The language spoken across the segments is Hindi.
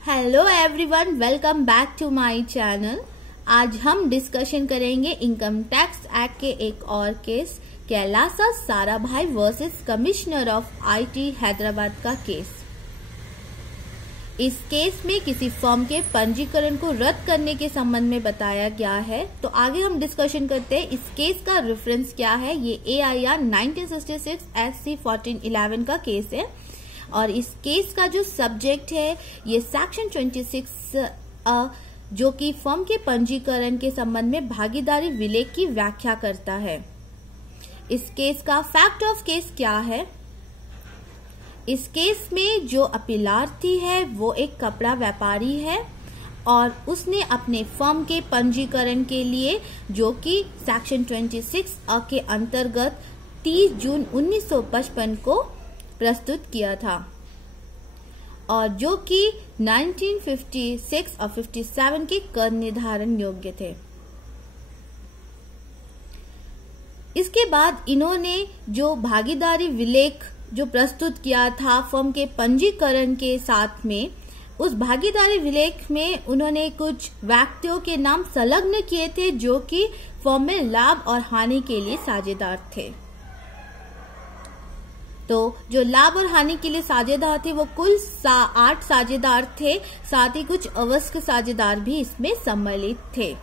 Hello everyone, welcome back to my channel. आज हम डिस्कशन करेंगे इनकम टैक्स एक्ट के एक और case, Kailasa Sarabhai versus commissioner of IT Hyderabad का केस। इस केस में किसी फर्म के पंजीकरण को रद्द करने के संबंध में बताया गया है। तो आगे हम डिस्कशन करते हैं इस केस का रेफरेंस क्या है। ये AIR 1966 SC 1411 का केस है और इस केस का जो सब्जेक्ट है ये सेक्शन 26 जो कि फर्म के पंजीकरण के संबंध में भागीदारी विलेख की व्याख्या करता है। इस केस का फैक्ट ऑफ केस क्या है। इस केस में जो अपीलार्थी है वो एक कपड़ा व्यापारी है और उसने अपने फर्म के पंजीकरण के लिए, जो कि सेक्शन 26 के अंतर्गत 30 जून 1955 को प्रस्तुत किया था और जो कि 1956 और 57 के कर निर्धारण योग्य थे। इसके बाद इन्होंने जो भागीदारी विलेख जो प्रस्तुत किया था फर्म के पंजीकरण के साथ में, उस भागीदारी विलेख में उन्होंने कुछ व्यक्तियों के नाम संलग्न किए थे जो कि फर्म में लाभ और हानि के लिए साझेदार थे। तो जो लाभ और हानि के लिए साझेदार थे वो कुल 8 साझेदार थे, साथ ही कुछ अवश्य साझेदार भी इसमें सम्मिलित थे।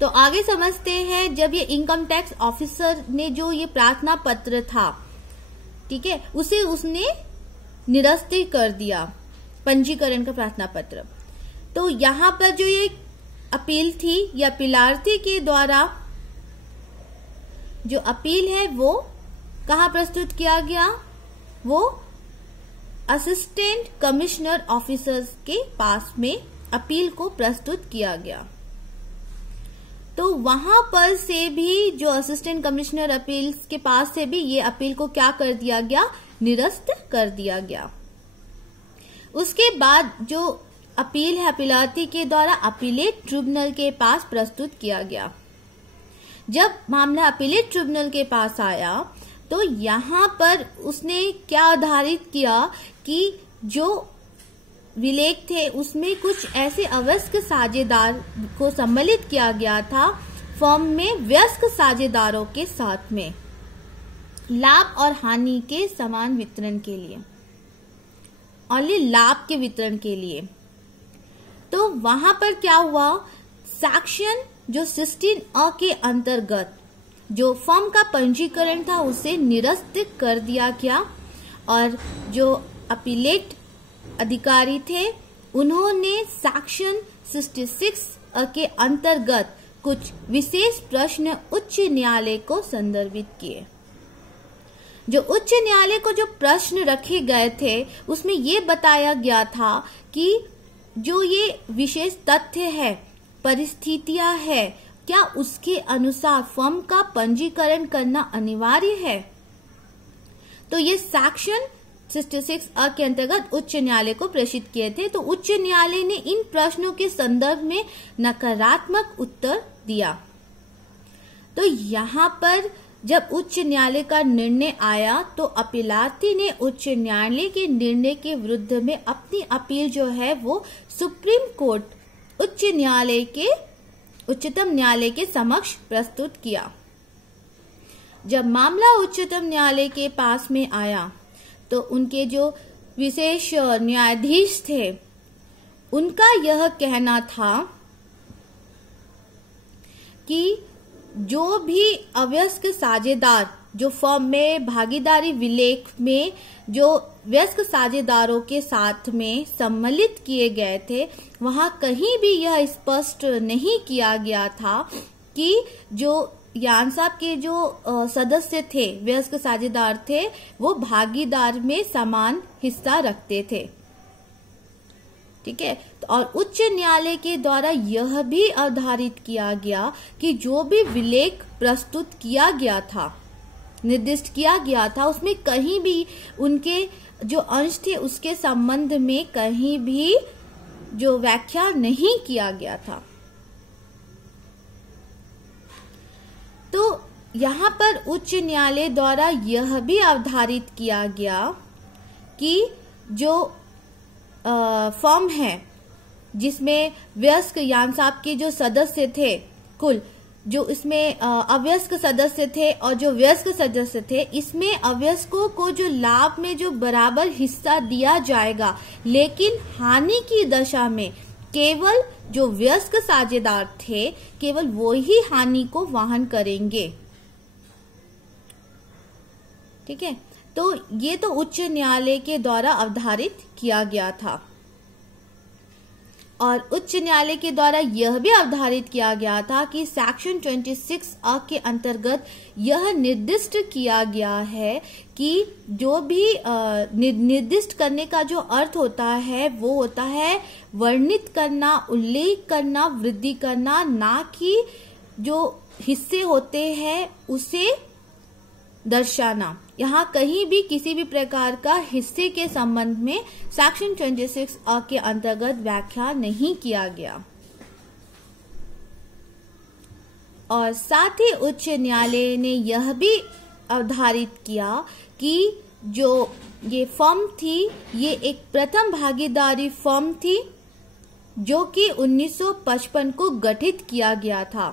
तो आगे समझते हैं, जब ये इनकम टैक्स ऑफिसर ने जो ये प्रार्थना पत्र था, ठीक है, उसे उसने निरस्त कर दिया, पंजीकरण का प्रार्थना पत्र। तो यहाँ पर जो ये अपील थी, या अपीलार्थी के द्वारा जो अपील है वो कहाँ प्रस्तुत किया गया, वो असिस्टेंट कमिश्नर ऑफिसर्स के पास में अपील को प्रस्तुत किया गया। तो वहां पर से भी जो असिस्टेंट कमिश्नर अपील के पास से भी ये अपील को क्या कर दिया गया, निरस्त कर दिया गया। उसके बाद जो अपील है अपीलार्थी के द्वारा अपीलेट ट्रिब्यूनल के पास प्रस्तुत किया गया। जब मामला अपीलेट ट्रिब्यूनल के पास आया तो यहाँ पर उसने क्या आधारित किया कि जो विलेख थे उसमें कुछ ऐसे अवयस्क साझेदार को सम्मिलित किया गया था फर्म में वयस्क साझेदारों के साथ में लाभ और हानि के समान वितरण के लिए, ओनली लाभ के वितरण के लिए। तो वहां पर क्या हुआ, सेक्शन जो 16A के अंतर्गत जो फर्म का पंजीकरण था उसे निरस्त कर दिया गया और जो अपीलेट अधिकारी थे उन्होंने सेक्शन 66 के अंतर्गत कुछ विशेष प्रश्न उच्च न्यायालय को संदर्भित किए। जो उच्च न्यायालय को जो प्रश्न रखे गए थे उसमें ये बताया गया था कि जो ये विशेष तथ्य है, परिस्थितियां है, क्या उसके अनुसार फर्म का पंजीकरण करना अनिवार्य है। तो ये सेक्शन 66A के अंतर्गत उच्च न्यायालय को प्रेषित किए थे। तो उच्च न्यायालय ने इन प्रश्नों के संदर्भ में नकारात्मक उत्तर दिया। तो यहाँ पर जब उच्च न्यायालय का निर्णय आया तो अपीलार्थी ने उच्च न्यायालय के निर्णय के विरुद्ध में अपनी अपील जो है वो सुप्रीम कोर्ट उच्चतम न्यायालय के समक्ष प्रस्तुत किया। जब मामला उच्चतम न्यायालय के पास में आया तो उनके जो विशेष न्यायाधीश थे उनका यह कहना था कि जो भी अवयस्क साझेदार जो फर्म में भागीदारी विलेख में जो वयस्क साझेदारों के साथ में सम्मिलित किए गए थे, वहां कहीं भी यह स्पष्ट नहीं किया गया था कि जो यान साहब के जो सदस्य थे, वयस्क साझेदार थे, वो भागीदार में समान हिस्सा रखते थे। ठीक है। और उच्च न्यायालय के द्वारा यह भी आधारित किया गया कि जो भी विलेख प्रस्तुत किया गया था, निर्दिष्ट किया गया था, उसमें कहीं भी उनके जो अंश थे उसके संबंध में कहीं भी जो व्याख्या नहीं किया गया था। तो यहाँ पर उच्च न्यायालय द्वारा यह भी आधारित किया गया कि जो फर्म है जिसमें वयस्क यानसाब के जो सदस्य थे, कुल जो इसमें अवयस्क सदस्य थे और जो वयस्क सदस्य थे, इसमें अवयस्कों को जो लाभ में जो बराबर हिस्सा दिया जाएगा, लेकिन हानि की दशा में केवल जो वयस्क साझेदार थे केवल वो ही हानि को वहन करेंगे। ठीक है, तो ये तो उच्च न्यायालय के द्वारा अवधारित किया गया था और उच्च न्यायालय के द्वारा यह भी अवधारित किया गया था कि सेक्शन 26A के अंतर्गत यह निर्दिष्ट किया गया है कि जो भी निर्दिष्ट करने का जो अर्थ होता है वो होता है वर्णित करना, उल्लेख करना, वृद्धि करना, ना कि जो हिस्से होते हैं उसे दर्शाना। यहाँ कहीं भी किसी भी प्रकार का हिस्से के संबंध में सेक्शन 26A के अंतर्गत व्याख्या नहीं किया गया। और साथ ही उच्च न्यायालय ने यह भी अवधारित किया कि जो ये फर्म थी ये एक प्रथम भागीदारी फर्म थी जो कि 1955 को गठित किया गया था।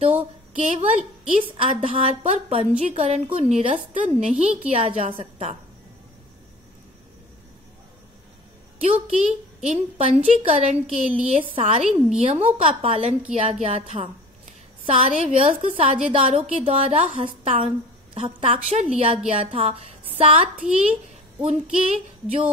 तो केवल इस आधार पर पंजीकरण को निरस्त नहीं किया जा सकता, क्योंकि इन पंजीकरण के लिए सारे नियमों का पालन किया गया था। सारे वयस्क साझेदारों के द्वारा हस्ताक्षर लिया गया था, साथ ही उनके जो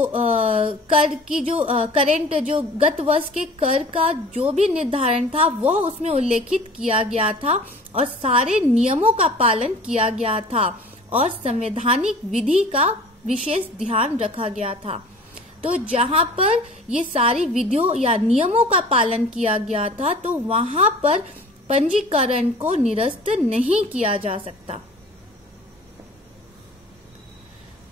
कर की जो करेंट जो गत वर्ष के कर का जो भी निर्धारण था वो उसमें उल्लेखित किया गया था और सारे नियमों का पालन किया गया था और संवैधानिक विधि का विशेष ध्यान रखा गया था। तो जहां पर ये सारी विधियों या नियमों का पालन किया गया था तो वहां पर पंजीकरण को निरस्त नहीं किया जा सकता।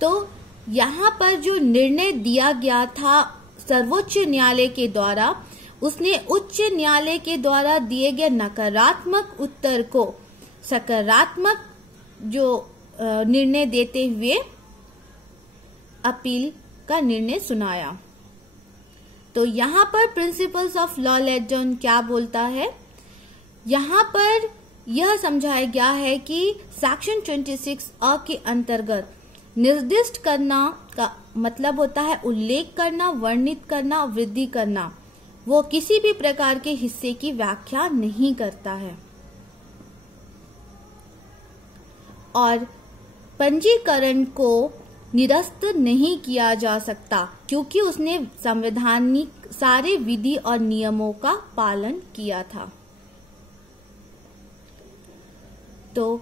तो यहाँ पर जो निर्णय दिया गया था सर्वोच्च न्यायालय के द्वारा, उसने उच्च न्यायालय के द्वारा दिए गए नकारात्मक उत्तर को सकारात्मक जो निर्णय देते हुए अपील का निर्णय सुनाया। तो यहाँ पर principles of law laid down क्या बोलता है? यहाँ पर यह समझाया गया है कि सेक्शन 26A के अंतर्गत निर्दिष्ट करना का मतलब होता है उल्लेख करना, वर्णित करना, वृद्धि करना। वो किसी भी प्रकार के हिस्से की व्याख्या नहीं करता है और पंजीकरण को निरस्त नहीं किया जा सकता क्योंकि उसने संवैधानिक सारे विधि और नियमों का पालन किया था। तो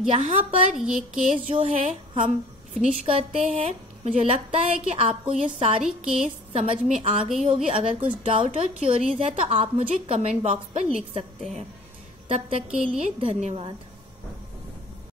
यहाँ पर ये केस जो है हम फिनिश करते हैं। मुझे लगता है कि आपको ये सारी केस समझ में आ गई होगी। अगर कुछ डाउट और क्वेरीज है तो आप मुझे कमेंट बॉक्स पर लिख सकते हैं। तब तक के लिए धन्यवाद।